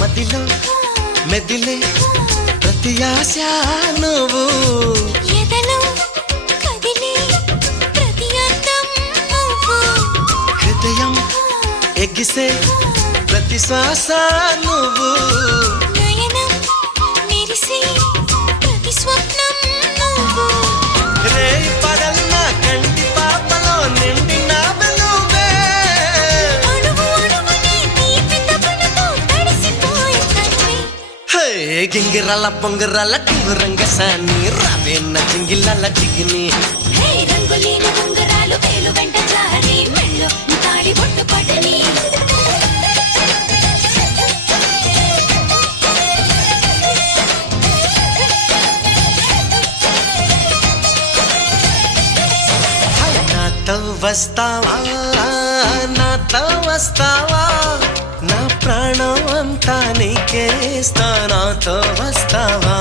మదిలో మెదిలే ప్రతి ఆశ నువ్వు ఎదలో కదిలే ప్రతి అర్థం నువ్వు హృదయం ఎగిసే ప్రతి శ్వాస నువ్వు నయనం మెరిసే ప్రతి స్వప్నం నువ్వు రే పగలు నా కంటి పాపలో నిండిన నువ్వే అణువు అణువుని తీపి తపనతో తడిసిపోయే తనువే హే గింగిరాల పొంగరాల టింగురంగ సాని రావేన్న చింగిలాల చిగిని హే రంగులీని ఉంగరాలు వేలు వెంట జారి మెళ్ళు తాళి బొట్టు పడని నాతో వస్తావా నాతో వస్తావా నా ప్రాణం అంతా నీకేస్తా నాతో వస్తావా